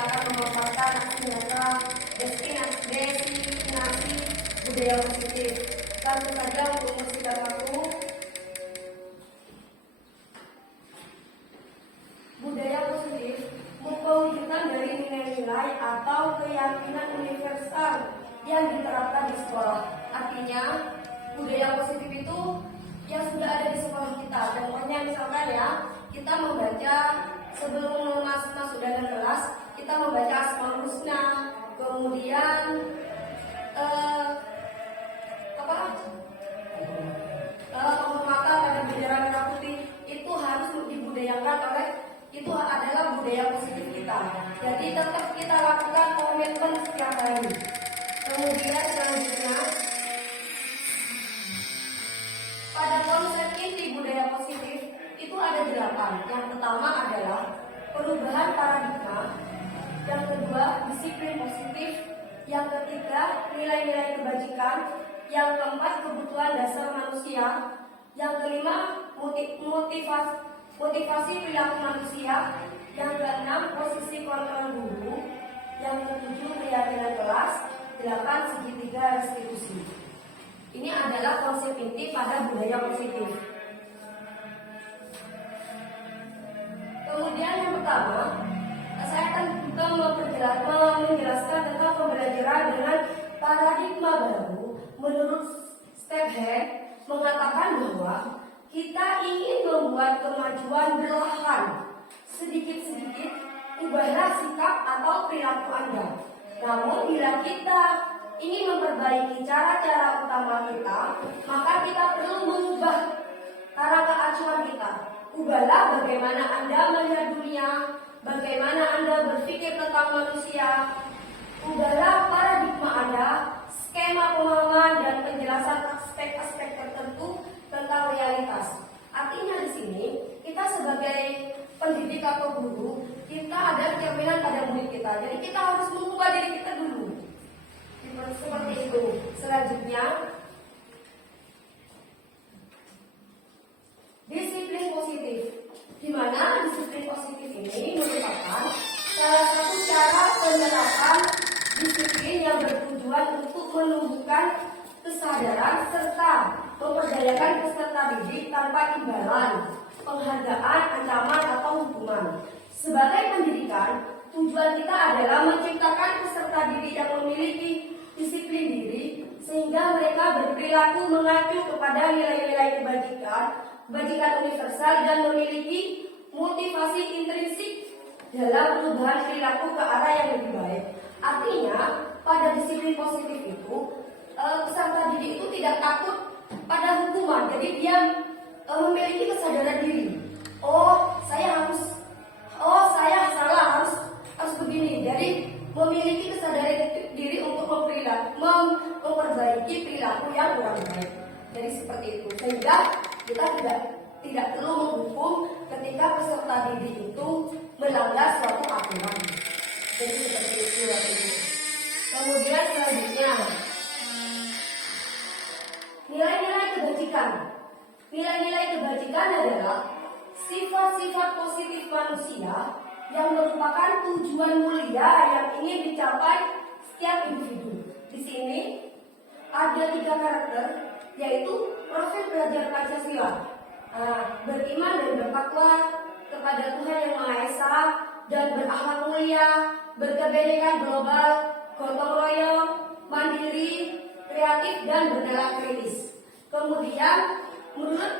akan memaparkan aksi destinasi budaya positif. Langsung saja untuk membersihkan waktu. Budaya positif mewujudkan dari nilai-nilai atau keyakinan universal yang diterapkan di sekolah. Artinya, budaya positif itu yang sudah ada di sekolah kita. Contohnya misalkan ya, kita membaca sebelum masuk dalam kelas, kita membaca Asmaul Husna, kemudian penghormatan pada bendera merah putih itu harus dibudayakan oleh itu adalah budaya positif kita. Jadi tetap kita lakukan komitmen setiap hari. Kemudian selanjutnya pada konsep inti budaya positif itu ada 8. Yang pertama adalah perubahan paradigma, yang kedua disiplin positif, yang ketiga nilai-nilai kebajikan, yang keempat kebutuhan dasar manusia, yang kelima motivasi perilaku manusia, yang keenam posisi kontrol guru, yang ketujuh keyakinan kelas, 8 segitiga restitusi. Ini adalah konsep inti pada budaya positif. Kemudian yang pertama, saya akan juga menjelaskan tentang pembelajaran dengan paradigma baru. Menurut Stephen mengatakan bahwa kita ingin membuat kemajuan perlahan, sedikit-sedikit ubahlah sikap atau perilaku Anda. Namun bila kita ingin memperbaiki cara-cara utama kita, maka kita perlu mengubah cara keacuan kita. Ubahlah bagaimana Anda melihat dunia, bagaimana Anda berpikir tentang manusia. Ubahlah paradigma Anda, skema pemahaman dan penjelasan aspek-aspek tertentu tentang realitas. Artinya di sini kita sebagai pendidik atau guru, kita ada cerminan pada murid kita. Jadi kita harus mengubah diri kita dulu. Seperti itu. Selanjutnya, disiplin positif. Di mana disiplin positif ini merupakan salah satu cara penerapan disiplin yang bertujuan untuk menumbuhkan kesadaran serta memperdayakan peserta didik tanpa imbalan, penghargaan, ancaman atau hukuman. Sebagai pendidikan, tujuan kita adalah menciptakan peserta didik yang memiliki disiplin diri sehingga mereka berperilaku mengacu kepada nilai-nilai kebajikan universal dan memiliki motivasi intrinsik dalam perubahan perilaku ke arah yang lebih baik. Artinya, pada disiplin positif itu, peserta didik itu tidak takut pada hukuman. Jadi dia memiliki kesadaran diri. Saya salah, harus begini. Jadi memiliki kesadaran diri untuk memperbaiki perilaku yang kurang baik. Jadi seperti itu. Sehingga kita tidak perlu menghukum ketika peserta didik itu melanggar suatu aturan. Jadi seperti itu. Kemudian selanjutnya, nilai-nilai kebajikan. Nilai-nilai kebajikan adalah sifat-sifat positif manusia yang merupakan tujuan mulia yang ingin dicapai setiap individu. Di sini ada 3 karakter, yaitu profil pelajar Pancasila, beriman dan bertakwa kepada Tuhan Yang Maha Esa dan berakhlak mulia, berkebinekaan global, gotong royong, mandiri, kreatif dan bernalar kritis. Kemudian menurut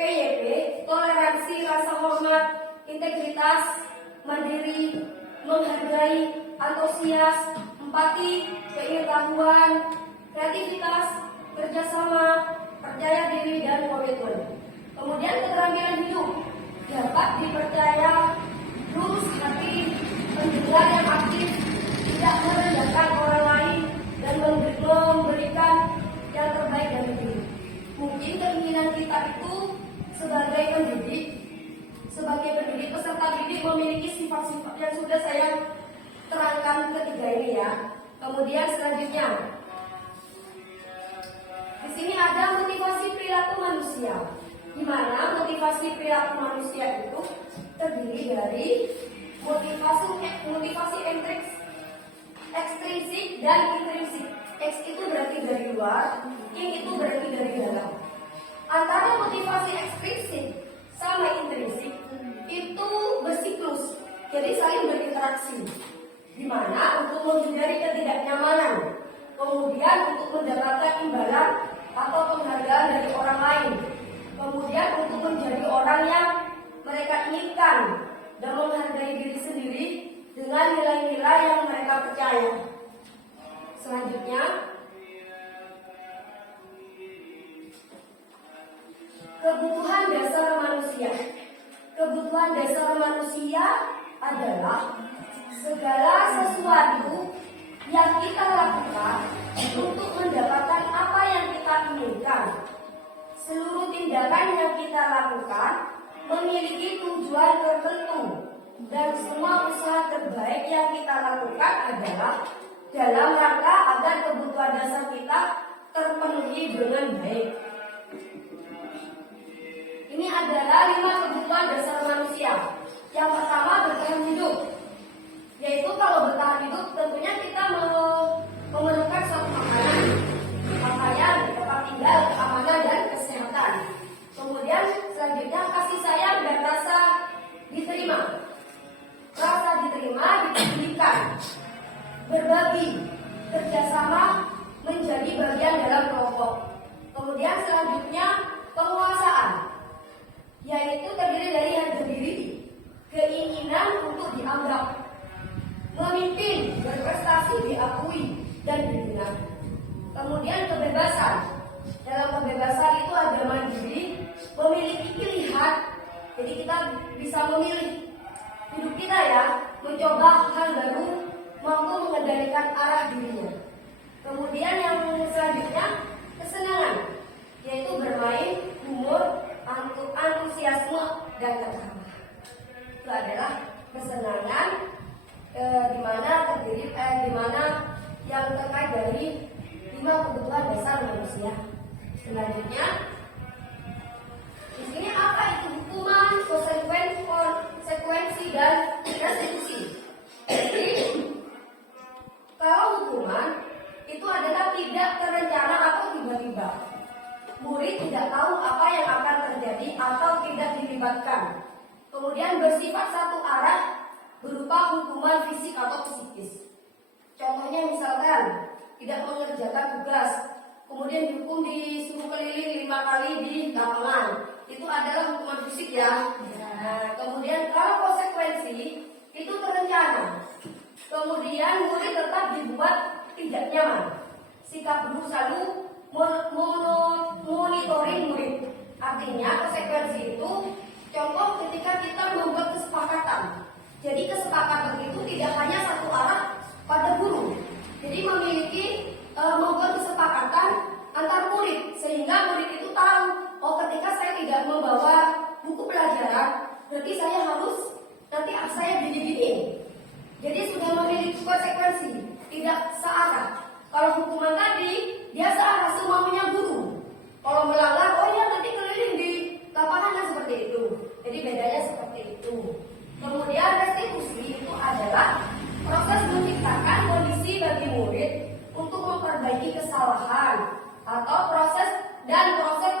PYP, toleransi, rasa hormat, integritas, mandiri, menghargai, antusias, empati, pengetahuan, kreativitas, kerjasama, percaya diri dan komitmen. Kemudian keterampilan hidup dapat dipercaya, lurus hati, pendengar yang aktif, tidak merendahkan orang lain dan memberikan yang terbaik dari diri. Mungkin keinginan kita itu sebagai pendidik peserta didik memiliki sifat-sifat yang sudah saya terangkan ketiga ini ya. Kemudian selanjutnya, di sini ada motivasi perilaku manusia, di mana motivasi perilaku manusia itu terdiri dari motivasi ekstrinsik dan intrinsik. X itu berarti dari luar, in itu berarti dari dalam. Antara motivasi ekstrinsik sama intrinsik itu bersiklus, jadi saling berinteraksi. Di mana untuk menghindari ketidaknyamanan, kemudian untuk mendapatkan imbalan atau penghargaan dari orang lain, kemudian untuk menjadi orang yang mereka inginkan dan menghargai diri sendiri dengan nilai-nilai yang mereka percaya. Selanjutnya, kebutuhan dasar manusia. Kebutuhan dasar manusia adalah segala sesuatu yang kita lakukan untuk mendapatkan apa yang kita inginkan. Seluruh tindakan yang kita lakukan memiliki tujuan tertentu, dan semua usaha terbaik yang kita lakukan adalah dalam rangka agar kebutuhan dasar kita terpenuhi dengan baik. Ini adalah 5 kebutuhan dasar manusia. Yang pertama, bertahan hidup. Yaitu kalau bertahan hidup tentunya kita memerlukan suatu makanan, pakaian, tempat tinggal, keamanan, dan kesehatan. Kemudian selanjutnya kasih sayang dan rasa diterima. Rasa diterima dipedulikan, berbagi, kerjasama menjadi bagian dalam kelompok. Kemudian selanjutnya penguasaan, yaitu terdiri dari harga diri, keinginan untuk dianggap, memimpin, berprestasi, diakui, dan didengar. Kemudian kebebasan. Dalam kebebasan itu ada mandiri, memiliki pilihan, jadi kita bisa memilih hidup kita ya, mencoba hal baru, mampu mengendalikan arah dirinya. Kemudian yang selanjutnya kesenangan, yaitu bermain, humor, antusiasme, dan ketawa. Itu adalah kesenangan di mana yang terkait dari 5 kebutuhan dasar manusia. Selanjutnya, di sini apa itu hukuman, konsekuensi, dan restitusi. Jadi, kalau hukuman itu adalah tidak terencana atau tiba-tiba. Murid tidak tahu apa yang akan terjadi atau tidak dilibatkan. Kemudian bersifat satu arah berupa hukuman fisik atau psikis. Contohnya misalkan tidak mengerjakan tugas, kemudian dihukum disuruh keliling 5 kali di lapangan. Itu adalah hukuman fisik ya. Nah, kemudian kalau konsekuensi itu terencana. Kemudian murid tetap dibuat tidak nyaman. Sikap guru selalu monitoring murid. Artinya konsekuensi itu contoh ketika kita membuat kesepakatan. Jadi kesepakatan itu tidak hanya satu arah pada guru. Jadi memiliki membuat kesepakatan antar murid sehingga murid itu tahu, oh ketika saya tidak membawa buku pelajaran, berarti saya harus nanti saya gini-gini. Jadi sudah memiliki konsekuensi, tidak searah. Kalau hukuman tadi dia searah semaunya guru. Kalau melanggar, oh ya nanti keliling di lapangan kan seperti itu. Jadi bedanya seperti itu. Kemudian restitusi itu adalah proses menciptakan kondisi bagi murid untuk memperbaiki kesalahan atau proses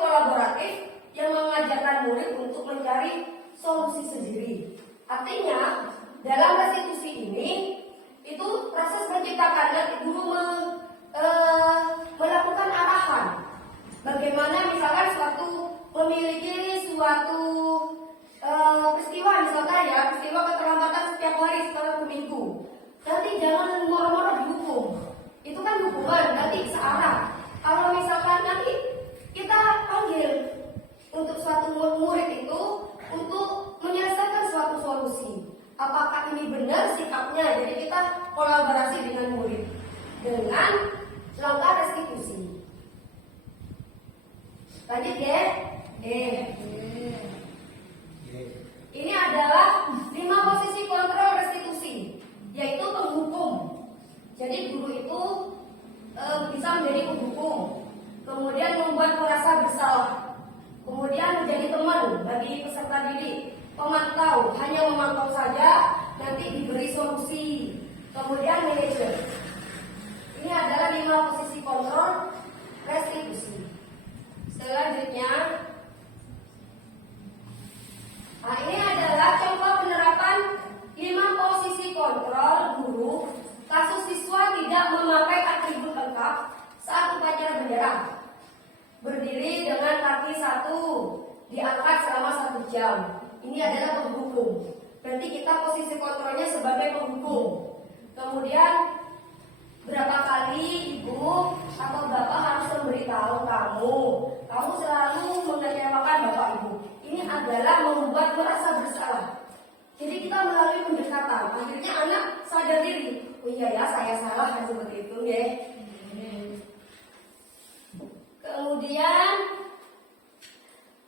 kolaboratif yang mengajarkan murid untuk mencari solusi sendiri. Artinya dalam restitusi ini itu proses menciptakan dan guru melakukan arahan. Bagaimana misalkan memiliki suatu peristiwa misalkan ya, peristiwa keterlambatan setiap hari setelah seminggu. Nanti jangan moro-moro dihukum. Itu kan hukuman, nanti searah. Kalau misalkan nanti kita panggil untuk suatu murid itu untuk menyelesaikan suatu solusi. Apakah ini benar sikapnya? Jadi kita kolaborasi dengan murid dengan langkah restitusi. Lanjut ya. Ini adalah 5 posisi kontrol restitusi, yaitu penghukum. Jadi guru itu bisa menjadi penghukum, kemudian membuat merasa bersalah, kemudian menjadi teman bagi peserta didik, pemantau, hanya memantau saja, nanti diberi solusi, kemudian manajer. Ini adalah 5 posisi kontrol restitusi. Selanjutnya, nah ini adalah contoh penerapan 5 posisi kontrol guru kasus siswa tidak memakai atribut lengkap saat upacara bendera. Berdiri dengan kaki 1, diangkat selama 1 jam. Ini adalah penghukum. Berarti kita posisi kontrolnya sebagai penghukum. Kemudian berapa kali ibu atau bapak harus memberitahu kamu selalu mengecewakan bapak ibu. Ini adalah membuat merasa bersalah. Jadi kita melalui pendekatan, akhirnya anak sadar diri. Oh iya ya, saya salah kan seperti itu ya.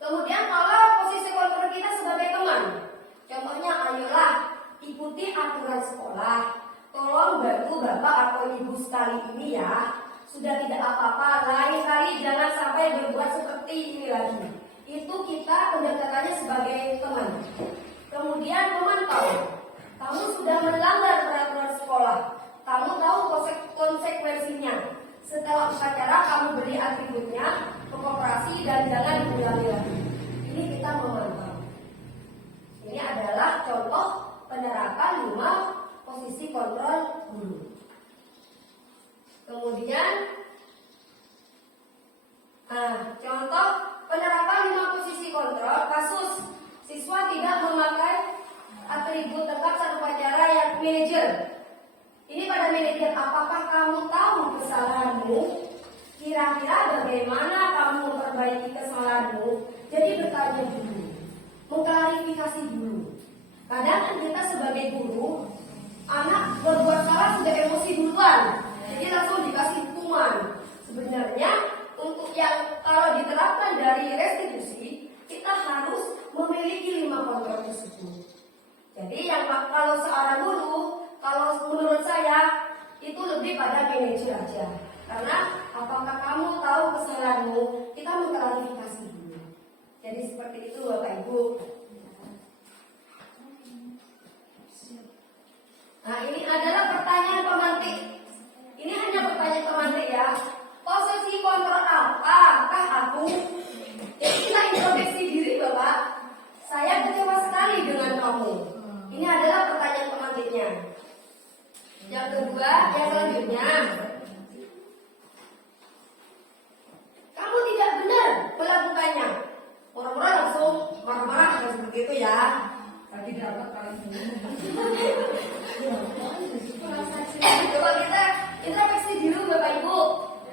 Kemudian kalau posisi kontrol kita sebagai teman, contohnya ayolah ikuti aturan sekolah. Tolong bantu bapak atau ibu sekali ini ya. Sudah tidak apa-apa, lain kali jangan sampai berbuat seperti ini lagi. Itu kita pendekatannya sebagai teman. Kemudian memantau. Kamu sudah melanggar peraturan sekolah. Kamu tahu konsekuensinya. Setelah upacara kamu beri atributnya ke koperasi dan jangan diulangi lagi. Ini kita memantau. Ini adalah contoh penerapan 5 posisi kontrol guru. Kemudian, contoh penerapan 5 posisi kontrol kasus siswa tidak memakai atribut lengkap saat upacara yang manajer. Ini pada manajer, apakah kamu tahu kesalahanmu? Kira-kira bagaimana kamu memperbaiki kesalahanmu? Jadi bertanya dulu, mengklarifikasi dulu. Kadang kan kita sebagai guru, anak berbuat salah sudah emosi duluan, jadi langsung dikasih hukuman. Sebenarnya untuk yang kalau diterapkan dari restitusi, kita harus memiliki 5 kontrol tersebut. Jadi yang kalau seorang guru, kalau menurut saya itu lebih pada manajer aja. Karena apakah kamu tahu kesalahanmu? Kita mengklarifikasi dulu. Jadi seperti itu Bapak Ibu. Nah ini adalah pertanyaan pemantik. Ini hanya pertanyaan pemantik ya. Posisi kontrol apakah aku? Jadi kita introspeksi diri Bapak. Saya kecewa sekali dengan kamu. Ini adalah pertanyaan pemantiknya. Yang kedua, yang selanjutnya, kamu tidak benar melakukannya. Orang-orang langsung marah-marah seperti itu ya. Tadi dapat kali ini. Coba kita introspeksi diri Bapak Ibu.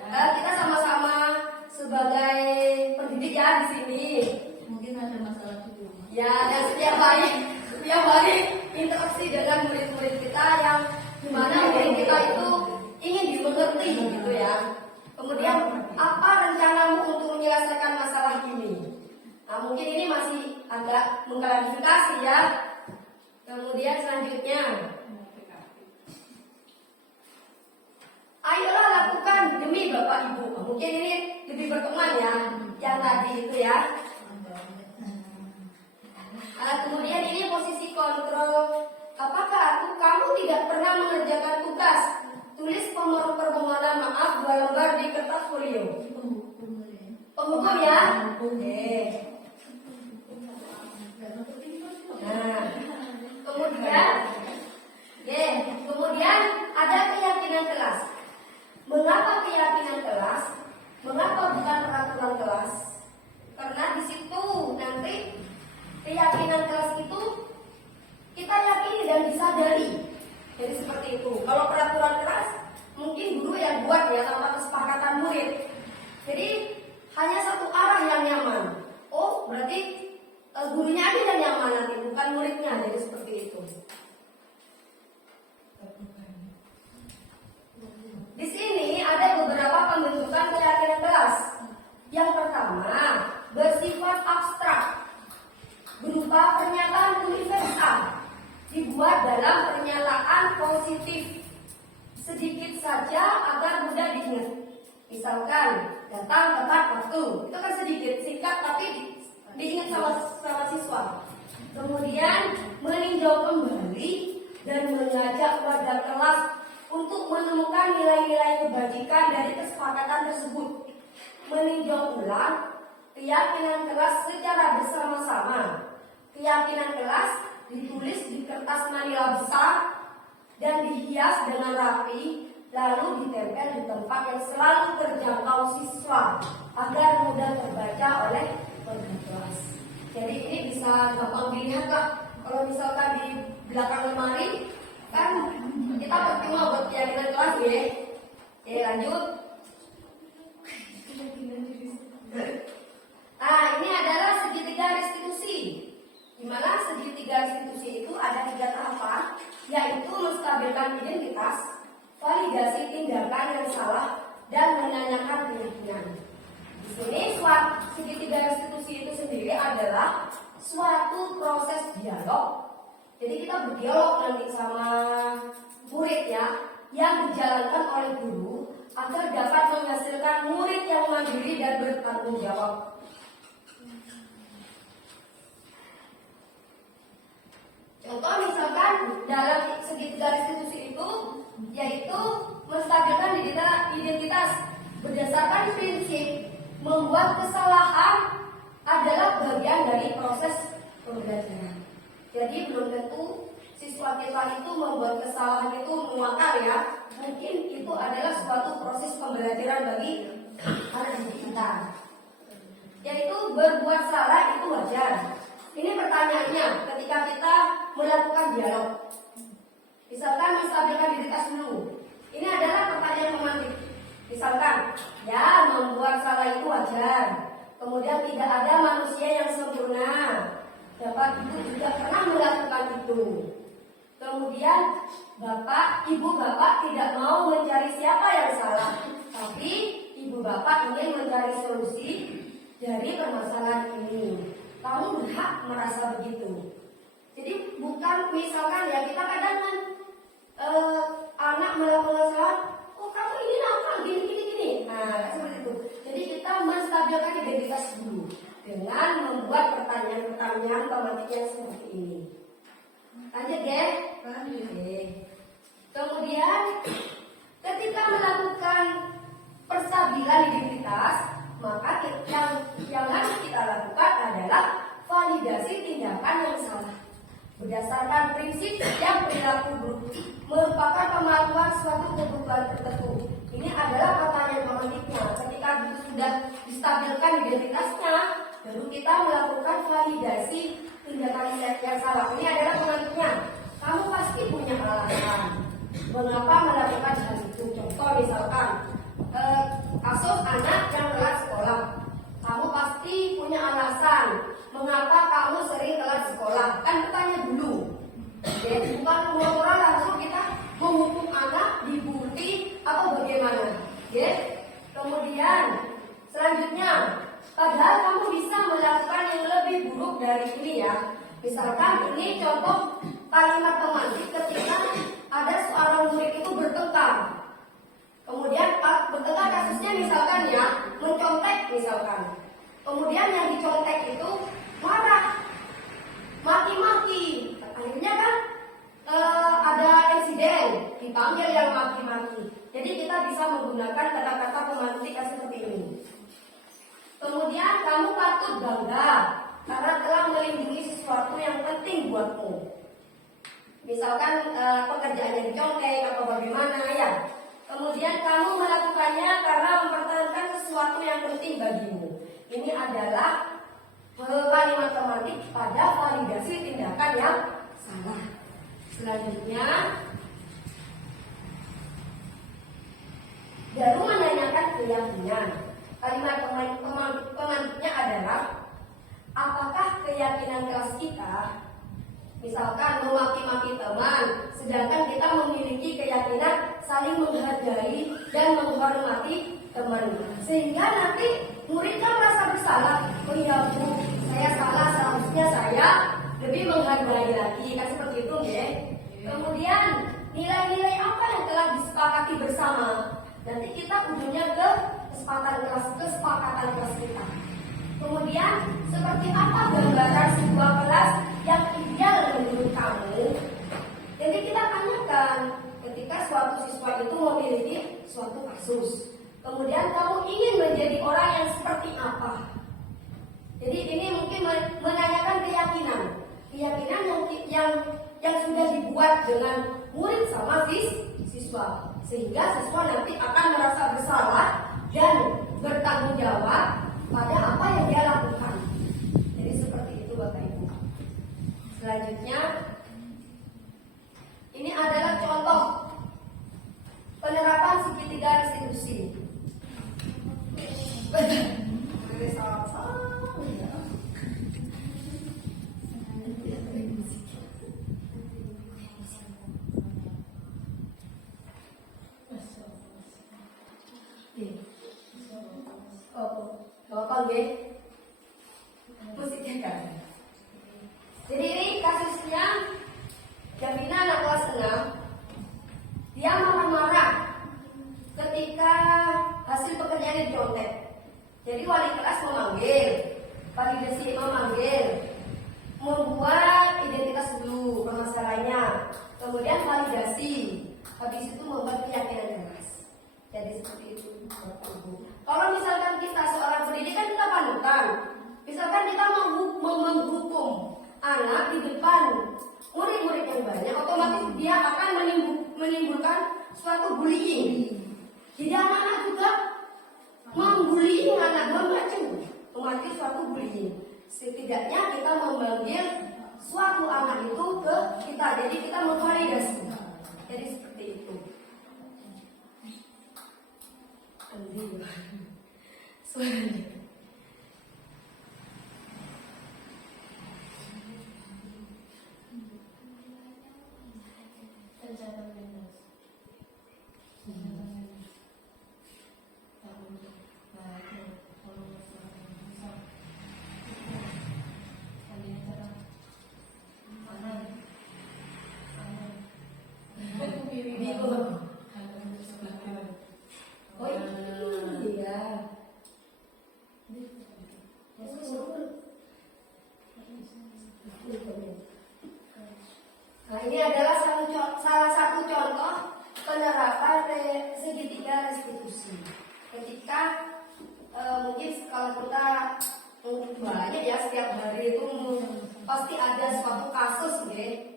Kita sama-sama sebagai pendidik ya di sini. Mungkin ada masalah di rumah. Ya, dan setiap hari interaksi dengan murid-murid kita yang dimana murid kita itu ingin dimengerti gitu ya. Kemudian apa rencanamu untuk menyelesaikan masalah ini? Nah, mungkin ini masih agak mengklarifikasi ya. Kemudian selanjutnya, ayolah lakukan demi Bapak Ibu. Mungkin ini lebih berteman ya, yang tadi itu ya. Kemudian ini posisi kontrol. Apakah kamu tidak pernah mengerjakan tugas? Tulis permohonan maaf 2 lembar di kertas folio. Penghukum ya? Oke. Nah, kemudian ada keyakinan kelas. Mengapa keyakinan kelas? Mengapa bukan peraturan kelas? Karena di situ nanti keyakinan kelas itu kita yakini dan disadari. Jadi seperti itu. Kalau peraturan kelas mungkin guru yang buat ya tanpa kesepakatan murid. Jadi hanya satu arah yang nyaman. Oh berarti gurunya aja yang nyaman nanti, bukan muridnya. Jadi seperti itu. Di sini ada beberapa pembentukan keyakinan kelas. Yang pertama bersifat abstrak, berupa pernyataan universal, dibuat dalam pernyataan positif, sedikit saja agar mudah diingat. Misalkan datang tepat waktu, itu kan sedikit, singkat tapi diingat sama siswa. Kemudian meninjau kembali dan mengajak warga kelas untuk menemukan nilai-nilai kebaikan kesepakatan tersebut. Meninjau ulang keyakinan kelas secara bersama-sama. Keyakinan kelas ditulis di kertas manila besar dan dihias dengan rapi, lalu ditempel di tempat yang selalu terjangkau siswa agar mudah terbaca oleh penghuni kelas. Jadi ini bisa gampang dilihat lah. Kalau misalkan di belakang lemari kan kita percuma buat keyakinan kelas ya. Oke, lanjut. Nah, ini adalah segitiga restitusi. Di mana segitiga restitusi itu ada 3 tahapan, yaitu menstabilkan identitas, validasi tindakan yang salah, dan menanyakan keyakinan. Di sini segitiga restitusi itu sendiri adalah suatu proses dialog. Jadi kita berdialog nanti sama murid ya, yang dijalankan oleh guru agar dapat menghasilkan murid yang mandiri dan bertanggung jawab. Contoh misalkan dalam segitiga restitusi itu yaitu menstabilkan identitas berdasarkan prinsip membuat kesalahan adalah bagian dari proses pembelajaran. Jadi belum tentu siswa kita itu membuat kesalahan itu mengakar ya. Mungkin itu adalah suatu proses pembelajaran bagi anak didik kita. Yaitu berbuat salah itu wajar. Ini pertanyaannya ketika kita melakukan dialog. Misalkan menstabilkan identitas dulu. Ini adalah pertanyaan pemantik. Misalkan, ya membuat salah itu wajar. Kemudian tidak ada manusia yang sempurna. Bapak Ibu juga pernah melakukan itu. Kemudian Ibu Bapak tidak mau mencari siapa yang salah, tapi Ibu Bapak ingin mencari solusi dari permasalahan ini. Kamu berhak merasa begitu. Jadi bukan misalkan ya kita kadang kan anak melakukan kesalahan, oh kamu ini apa gini. Nah seperti itu. Jadi kita menstabilkan identitas dulu dengan membuat pertanyaan-pertanyaan pemantik yang seperti ini. Lanjut ya. Oke. Kemudian ketika melakukan perstabilan identitas, maka yang harus kita lakukan adalah validasi tindakan yang salah. Berdasarkan prinsip yang perilaku buruk merupakan kemampuan suatu kebutuhan tertentu. Ini adalah pertanyaan pemantiknya. Ketika sudah distabilkan identitasnya, baru kita melakukan validasi tindakan yang salah. Ini adalah pemantiknya. Kamu pasti punya alasan mengapa melakukan hal itu. Contoh misalkan kasus anak yang telat sekolah. Kamu pasti punya alasan mengapa kamu sering telat sekolah. Kan bertanya dulu. Jadi bukan pura-pura langsung kita menghukum anak, dibully atau bagaimana. Kemudian selanjutnya, padahal kamu bisa melakukan yang lebih buruk dari ini ya. Misalkan ini contoh kalimat pemantik ketika ada seorang murid itu bertengkar. Kemudian bertengkar kasusnya misalkan ya, mencontek misalkan. Kemudian yang dicontek itu marah, maki-maki. Akhirnya kan ada insiden, dipanggil yang maki-maki. Jadi kita bisa menggunakan kata-kata pemantik seperti ini. Kemudian kamu patut bangga karena telah melindungi sesuatu yang penting buatmu. Misalkan pekerjaannya dicontek atau bagaimana ya. Kemudian kamu melakukannya karena mempertahankan sesuatu yang penting bagimu. Ini adalah kalimat pemantik pada validasi tindakan yang salah. Selanjutnya, baru menanyakan keyakinan. Kalimat pemantiknya adalah apakah keyakinan kelas kita, misalkan memaki-maki teman, sedangkan kita memiliki keyakinan saling menghargai dan menghormati teman, sehingga nanti murid kan merasa bersalah. Oh iya Bu, saya salah, seharusnya saya lebih menghargai lagi, kan seperti itu ya. Kemudian nilai-nilai apa yang telah disepakati bersama, nanti kita ujungnya ke kesepakatan kelas kita. Kemudian seperti apa gambaran sebuah kelas yang ideal menurut kamu? Jadi kita tanyakan ketika suatu siswa itu memiliki suatu kasus. Kemudian kamu ingin menjadi orang yang seperti apa? Jadi ini mungkin menanyakan keyakinan yang sudah dibuat dengan murid sama siswa, sehingga siswa nanti akan merasa bersalah dan bertanggung jawab pada apa yang dia lakukan. Jadi seperti itu Bapak Ibu. Selanjutnya, ini adalah contoh penerapan segitiga restitusi. Bapak nggih. Musiknya kan. Jadi ini kasusnya Davina anak kelas 6. Dia marah-marah ketika hasil pekerjaannya dicontek. Jadi wali kelas memanggil, validasi memanggil, membuat identitas dulu permasalahannya, kemudian validasi, habis itu membuat keyakinan kelas. Jadi seperti itu. Kalau misalkan kita seorang pendidikan kita panutan, misalkan kita mau menghukum anak di depan murid-murid yang banyak, otomatis dia akan menimbulkan suatu bullying. Jadi anak-anak juga membullying anak membaca, otomatis suatu bullying. Setidaknya kita memanggil suatu anak itu ke kita, jadi kita memvalidasi. Jadi seperti itu. Suaranya. Oh iya. Nah, ini adalah salah satu contoh penerapan segitiga restitusi. Ketika mungkin kalau kita banyak ya setiap hari itu pasti ada suatu kasus gitu.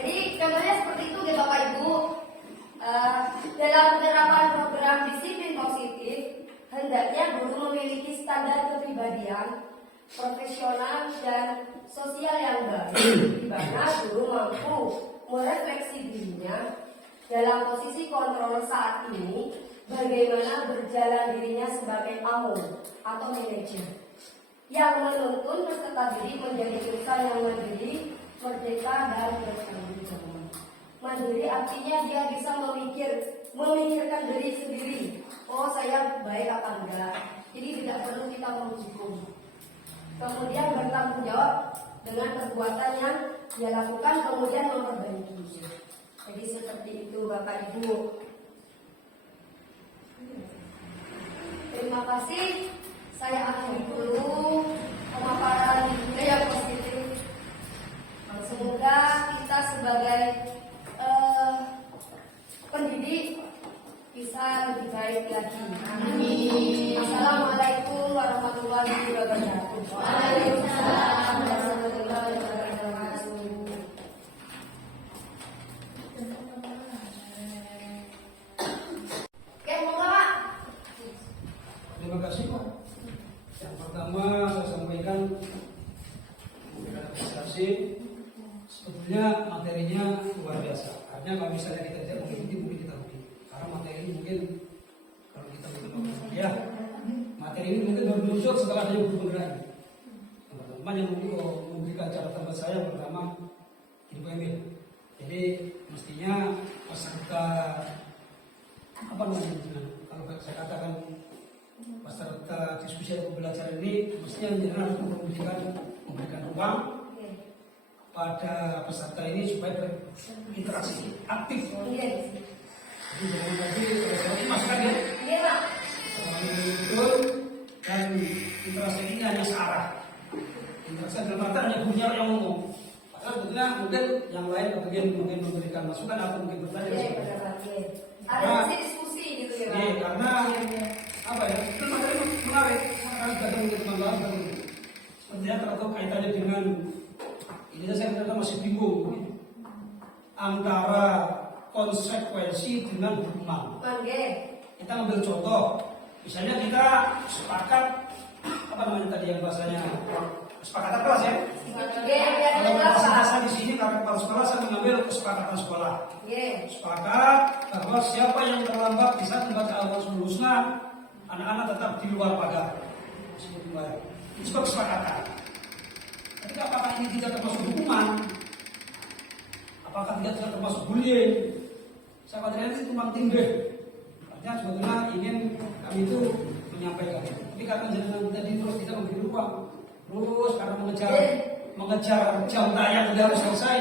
Jadi contohnya seperti itu ya Bapak Ibu. Dalam penerapan program disiplin positif, hendaknya guru memiliki standar kepribadian, profesional dan sosial yang baik, di mana guru mampu merefleksi dirinya dalam posisi kontrol saat ini, bagaimana berjalan dirinya sebagai AMO atau manajer yang menuntun peserta didik menjadi insan yang mandiri, merdeka dan bertanggung jawab. Mandiri artinya dia bisa memikirkan diri sendiri. Oh, saya baik apa enggak? Jadi tidak perlu kita menghukum. Kemudian bertanggung jawab dengan perbuatan yang dia lakukan, kemudian memperbaikinya. Jadi seperti itu Bapak Ibu. Terima kasih. Saya akhiri dulu pemaparan yang positif. Semoga kita sebagai pendidik bisa lebih baik lagi. Amin. Assalamualaikum warahmatullahi wabarakatuh. Waalaikumsalam warahmatullahi wabarakatuh. Oke, monggo Pak. Terima kasih Pak. Yang pertama saya sampaikan apresiasi. Sebetulnya materinya luar biasa. Artinya kalau misalnya kita tidak mengikuti, mungkin kita rugi. Karena materi ini mungkin kalau kita mengikuti ya, materi ini mungkin baru muncul setelah ada guru penggerak. Teman-teman yang memberikan catatan buat saya pertama Ibu Emil. Jadi mestinya peserta apa namanya? Kalau saya katakan peserta diskusi atau pembelajaran ini mestinya harus memberikan ruang pada peserta ini supaya berinteraksi aktif. Jadi jangan tadi masukan ya. Iya Pak. Betul dan rata-rata hanya gurunya yang ngomong. Padahal sebetulnya mungkin yang lain mungkin memberikan masukan atau mungkin bertanya. Iya, benar. Ada mesti diskusi gitu ya. Iya, karena apa ya? Itu materi menarik. Karena sudah mungkin teman-teman sepertinya terlalu kaitannya dengan ini saya ternyata masih bingung antara konsekuensi dengan hukuman. Oke. Kita ambil contoh, misalnya kita sepakat apa namanya tadi yang bahasanya kesepakatan kelas ya. Kalau bahasa saya di sini karena kepala sekolah saya mengambil kesepakatan sekolah. Sepakat bahwa siapa yang terlambat di saat membaca Al-Asmaul Husna, anak-anak tetap di luar pagar. Itu sebuah kesepakatan. Tapi apakah ini tidak termasuk hukuman? Apakah tidak termasuk bullying? Saya katakan itu tumpang tindih. Artinya sebetulnya ingin kami itu menyampaikan. Tapi karena jangan tadi terus kita memberi ruang, terus karena mengejar jam tayang sudah harus selesai.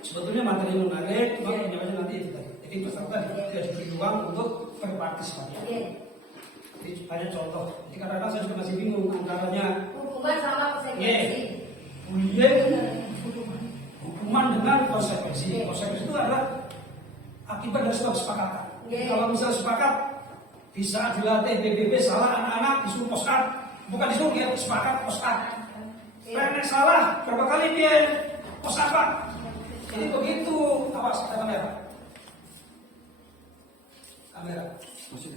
Sebetulnya materi menarik, cuma penyampaian nanti itu tadi. Jadi peserta tidak diberi ruang untuk berpartisipasi. Jadi banyak contoh. Jadi kadang-kadang saya juga masih bingung antaranya Hukuman sama konsekuensi. Hukuman dengan konsekuensi. Konsekuensi itu adalah akibat dari sebuah kesepakatan. Kalau misalnya sepakat di saat dilatih BBB salah anak-anak disuruh postcard, bukan disuruh ya sepakat postcard. Nenek salah berapa kali dia postcard. Jadi begitu. Awas ada kamera. Kamera. Masih.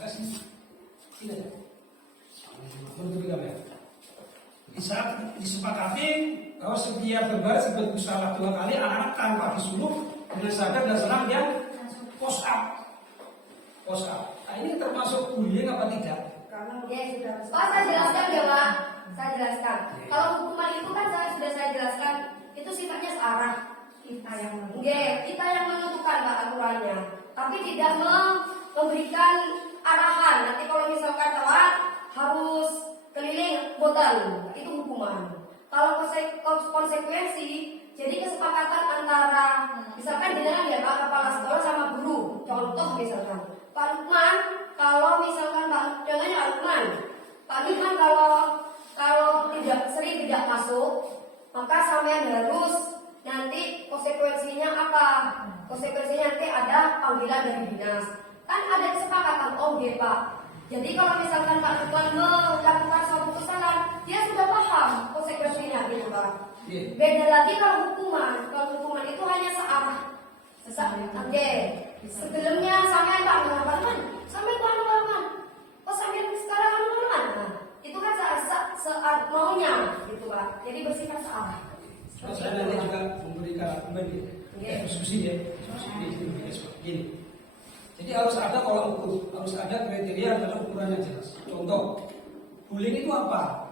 Kasih. Tidak. Bentuk kamera. Di saat disepakati bahwa setiap berbaris sebut salah 2 kali, anak-anak tanpa disuruh dengan sadar dan senang dia post up. Nah, ini termasuk bullying apa tidak? Saya jelaskan ya Pak. Saya jelaskan. Kalau hukuman itu kan saya jelaskan itu sifatnya searah. Kita yang menentukan Pak aturannya, tapi tidak memberikan arahan. Nanti kalau misalkan telat harus keliling botol, itu hukuman. Kalau konsekuensi, jadi kesepakatan antara misalkan jenengan ya Pak kepala sekolah sama guru. Contoh misalkan Pak Lukman, kalau misalkan contohnya Pak Lukman kalau tidak masuk, maka sampean harus nanti konsekuensinya apa? Konsekuensinya nanti ada panggilan dari dinas. Kan ada kesepakatan, Pak. Jadi kalau misalkan Pak Lukman melakukan suatu kesalahan, dia sudah paham konsekuensinya gitu Pak. Beda lagi kalau hukuman. Kalau hukuman itu hanya searah. Sebelumnya sampai Pak Lukman, sampai Pak Lukman. Oh sampai sekarang Lukman. Itu kan searah maunya gitu Pak. Jadi bersifat searah. Kalau saya nanti juga memberikan argumen diskusi ya, diskusi ini. Jadi harus ada tolak ukur, harus ada kriteria dan ukuran yang jelas. Contoh, bullying itu apa?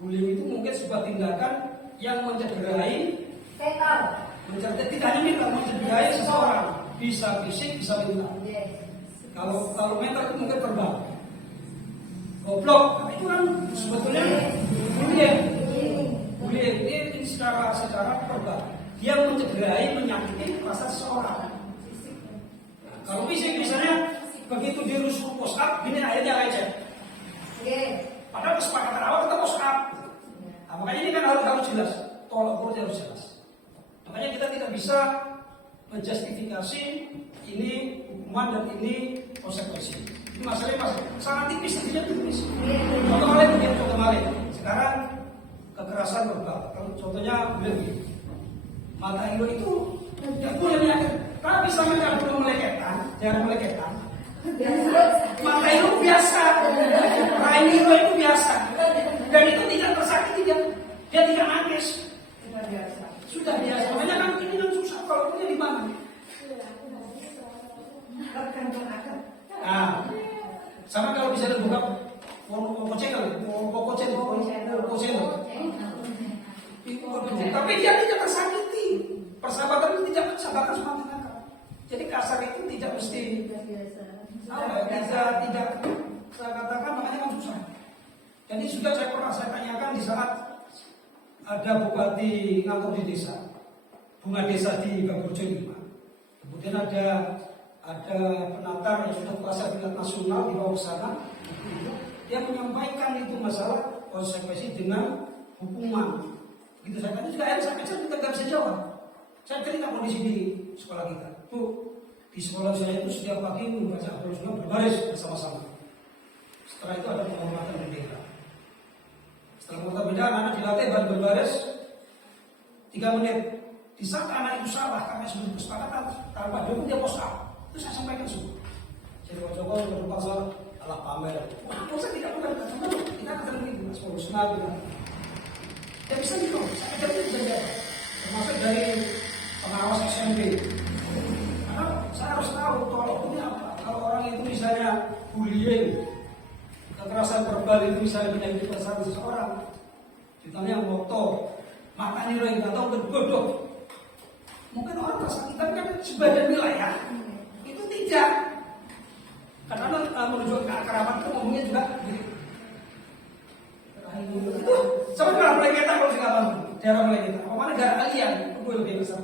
Bullying itu mungkin sebuah tindakan yang mencederai, tidak hanya mental, mencederai seseorang, bisa fisik, bisa mental. Kalau mental itu mungkin verbal, goblok, itu kan sebetulnya bullying. Bullying ini secara verbal, dia mencederai, menyakiti perasaan seseorang. Kalau fisik misalnya begitu dirusuh post up, gini akhirnya lecet. Padahal kesepakatan awal kita post up. Nah, makanya ini kan harus jelas, tolak ukurnya harus jelas. Makanya kita tidak bisa menjustifikasi ini hukuman dan ini konsekuensi. Ini masalahnya sangat tipis, tidak tipis. Contoh malin. Sekarang kekerasan verbal. Contohnya begini, mata hilo itu tidak boleh menyakiti. Tapi sampai kalau belum meleketkan, jangan meleketkan. Mata itu biasa, raih hilo itu biasa, dan itu tidak tersakiti dia tidak nangis. Sudah biasa. Makanya kan ini yang susah kalau punya di mana? Nah, sama kalau bisa dibuka tapi dia tidak tersakiti. Persahabatan itu tidak persahabatan sama. Jadi kasar itu tidak mesti tidak saya katakan makanya kan susah. Jadi sudah saya tanyakan di saat ada bupati ngantor di desa, bunga desa di Bagojo 5. Kemudian ada penatar yang sudah kuasa tingkat nasional di bawah sana. dia menyampaikan itu masalah konsekuensi dengan hukuman. Gitu saya tadi juga saya kecil kita nggak bisa jawab. Saya cerita kondisi di sekolah kita. Tuh di sekolah saya itu setiap pagi membaca Al-Quran berbaris bersama-sama. Setelah itu ada penghormatan bendera. Setelah penghormatan bendera, anak dilatih baru berbaris 3 menit. Di saat anak itu salah karena sudah kesepakatan tanpa dia post up. Itu saya sampaikan semua. Jadi coba berpaksa alah pamer. Wah, saya tidak bukan kata kita akan terlibat mas profesional juga. Ya bisa gitu, saya ajar itu bisa jawab. Termasuk dari pengawas SMP. Karena saya harus tahu tolak ukurnya apa. Kalau orang itu misalnya bullying, kekerasan verbal itu misalnya menyakiti perasaan seseorang, ditanya motor, matanya orang nggak tahu bergodok. Mungkin orang merasa kita kan sebagian wilayah itu tidak. Karena menunjukkan keakraban itu ngomongnya juga gitu. Itu sama dengan mulai kita kalau sekarang daerah mulai kita. Apakah negara kalian itu lebih besar?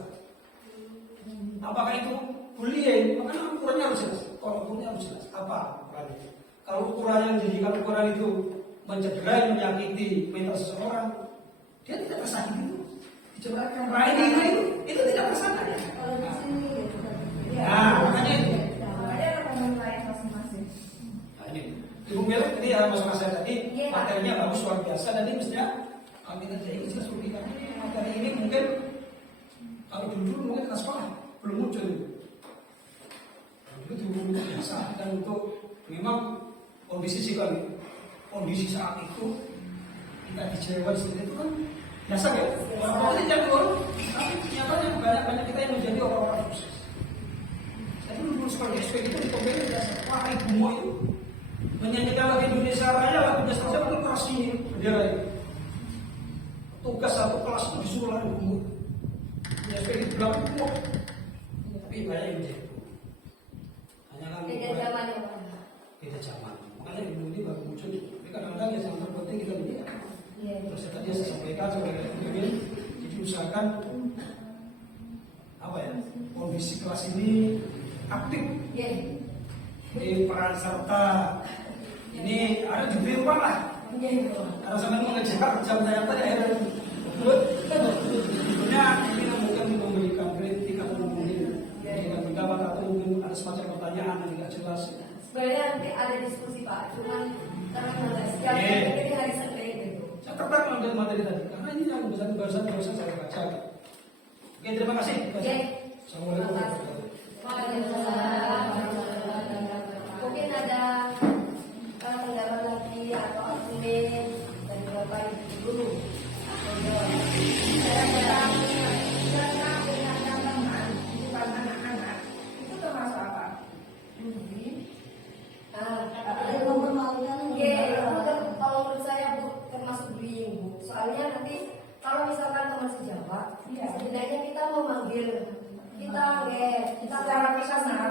Apakah itu bullying? Makanya ukurannya harus jelas. Kalau ukurannya harus jelas. Apa ukurannya? Kalau ukurannya menjadikan ukuran itu mencederai, menyakiti mental seseorang, dia tidak tersakiti itu. Dicobakan. Nah itu tidak tersakiti. Kalau di sini gitu. Nah, makanya itu. Ada rekaman lain masing-masing. Nah, ini Ibu bilang tadi mas saya tadi materinya bagus luar biasa. Dan ini mestinya kalau kita jadi jelas publikasi materi ini mungkin kalau dulu mungkin kita sekolah belum muncul. Itu dulu biasa dan untuk memang kondisi saat itu kita di Jawa sendiri itu kan biasa ya. Orang-orang itu jadi orang, tapi nyatanya banyak kita yang menjadi orang-orang sukses. Saya dulu sekolah SP itu di Kombeni biasa. Wah, ibu mau itu menyanyikan lagu Indonesia Raya, lagunya selesai mungkin kelas ini bendera itu. Tugas satu kelas itu disuruh lari ibu. Di SP itu berapa ibu? Tapi banyak yang menjadi. Hanya kan Beda zaman ya Pak. beda zaman. Makanya ibu ini baru muncul. Tapi kadang-kadang yang terpenting kita lihat. Terus tadi saya sampaikan sebagai pemimpin, jadi usahakan apa ya, kondisi kelas ini aktif. Di peran serta ini ada di rumah lah. Kalau sampai mengejar jam saya tadi akhirnya sebetulnya ini mungkin memberikan kritik atau mungkin memberikan pendapat atau mungkin ada semacam pertanyaan yang tidak jelas. Sebenarnya nanti ada diskusi Pak, cuman karena nggak siap jadi hari Senin gitu. Saya tertarik mengambil materi tadi karena ini yang barusan saya baca. Oke, terima kasih. Assalamualaikum warahmatullahi wabarakatuh. Mungkin ada tanggapan lagi atau admin dari Bapak Ibu guru. Bukan anak-anak, itu termasuk apa? Ada mempermalukan. Kalau menurut saya Bu termasuk bullying Bu. Soalnya nanti kalau misalkan teman sejawat, setidaknya kita memanggil kita Secara personal.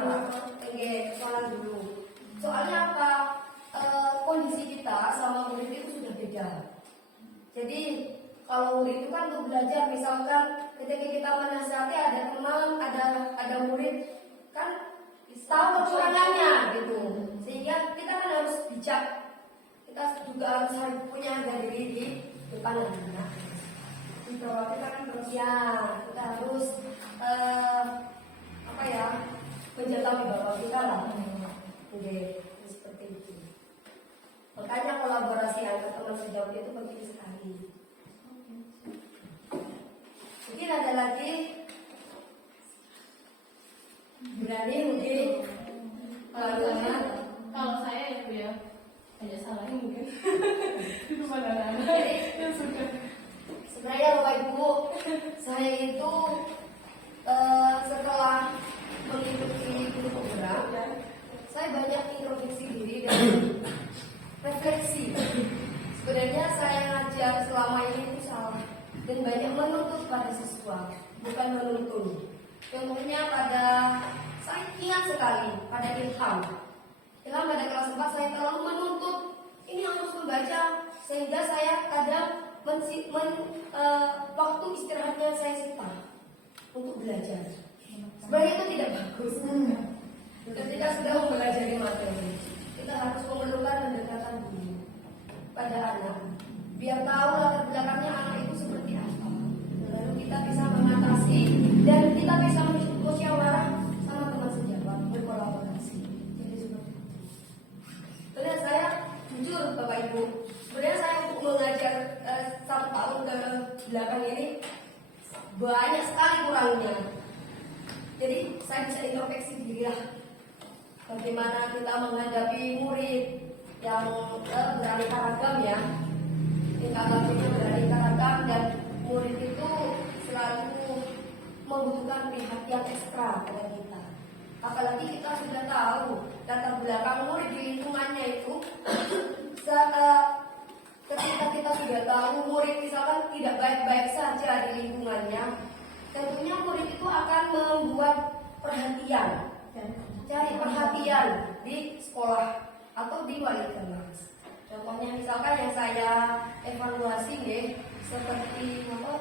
sekolah dulu. Soalnya apa? Kondisi kita sama murid itu sudah beda. Jadi kalau murid itu kan untuk belajar, misalkan ketika kita menasihati ada teman, ada murid kan tahu kekurangannya gitu. Sehingga kita kan harus bijak. Kita juga harus punya harga diri di depan anak-anak. Kita kan terus Kita harus menjaga wibawa kita lah. Seperti itu. Makanya kolaborasi antar teman sejauh itu penting sekali. Mungkin ada lagi berani mungkin kalau saya ya Bu ya ada salahnya mungkin di depan anak-anak yang suka. Sebenarnya Bapak Ibu, saya itu setelah mengikuti grup program, saya banyak introspeksi diri dan refleksi. Sebenarnya saya ngajar selama ini itu salah dan banyak menuntut pada siswa, bukan menuntun. Contohnya saya ingat sekali pada Ilham pada kelas 4 saya terlalu menuntut ini harus membaca sehingga saya kadang waktu istirahatnya saya sita untuk belajar. Sebenarnya itu tidak bagus. Ketika sudah mempelajari materi, kita harus memerlukan pendekatan dulu. pada anak, biar tahu latar belakangnya anak itu seperti apa. Lalu kita bisa mengatasi dan kita bisa musyawarah sama teman sejawat, berkolaborasi. Jadi seperti itu. Sebenarnya saya jujur Bapak Ibu, sebenarnya saya untuk mengajar 1 tahun ke belakang ini banyak sekali kurangnya. Jadi saya bisa introspeksi diri lah. Bagaimana kita menghadapi murid yang beraneka ragam ya, tingkah lakunya beraneka ragam dan murid itu selalu membutuhkan perhatian ekstra pada kita. Apalagi kita sudah tahu latar belakang murid di lingkungannya itu. Ketika kita sudah tahu murid misalkan tidak baik-baik saja di lingkungannya, tentunya murid itu akan membuat perhatian, cari perhatian di sekolah atau di wali kelas. Contohnya misalkan yang saya evaluasi nih, seperti apa?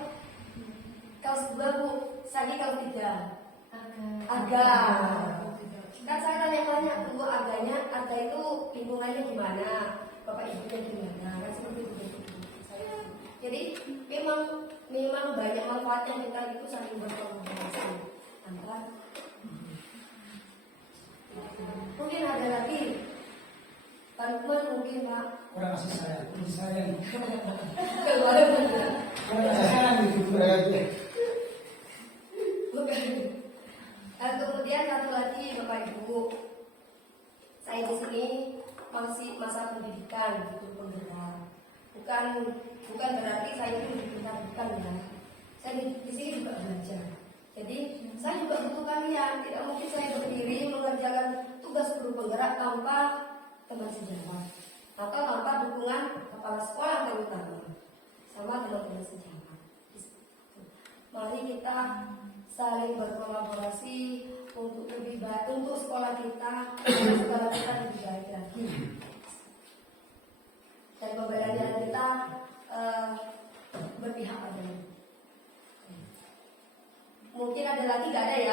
Kelas 2 Bu, saya kelas 3. Aga. Kan saya tanya-tanya tuh Aga itu lingkungannya gimana? Bapak ibunya gimana? Kan seperti itu. Jadi memang banyak manfaatnya kita itu saling berkolaborasi. Mungkin ada lagi bantuan mungkin Pak. Kurang kasih sayang. Keluar benar. Kurang kasih sayang itu berarti. Bukan. Dan kemudian satu lagi Bapak Ibu, saya di sini masih masa pendidikan gitu penggerak. Bukan berarti saya itu bukan ya. Saya di sini juga belajar. Jadi saya juga butuh kalian. Tidak mungkin saya berdiri mengerjakan tugas guru penggerak tanpa teman sejawat atau tanpa dukungan kepala sekolah terutama sama teman-teman sejawat. Mari kita saling berkolaborasi untuk lebih baik, untuk sekolah kita lebih baik lagi. Dan pembelajaran kita berpihak pada. Mungkin ada lagi, gak ada ya?